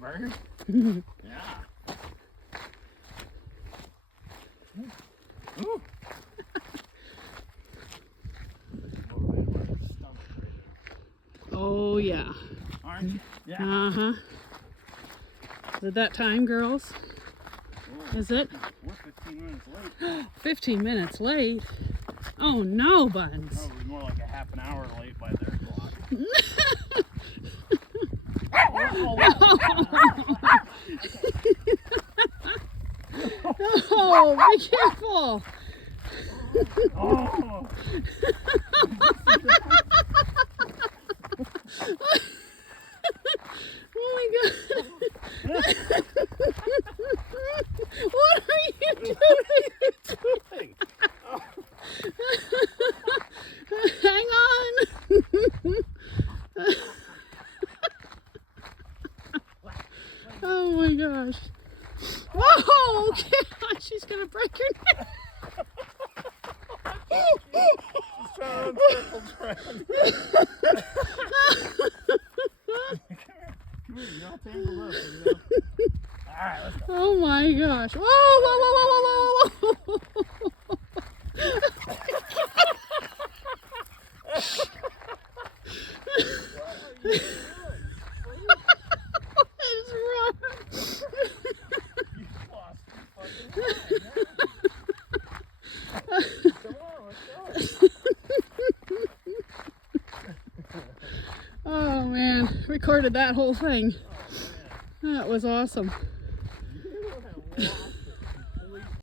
bird. Yeah. Ooh. Oh yeah. Aren't you? Yeah. Uh-huh. Is it that time, girls? Oh, Is it? we're 15 minutes late. 15 minutes late? Oh no, Buns. Probably more like a half an hour late by their clock. Oh, be careful. Oh. Oh my God. What are you doing? Hang on. Oh my gosh. Whoa, God, she's gonna break her neck. She's trying to circle around. Come here, you're all tangled up. You know? Alright, let's go. Oh my gosh. Whoa, whoa, whoa, whoa, whoa, whoa. It's wrong. You lost your fucking mind. Come on, let's go. Oh man, recorded that whole thing. That was awesome.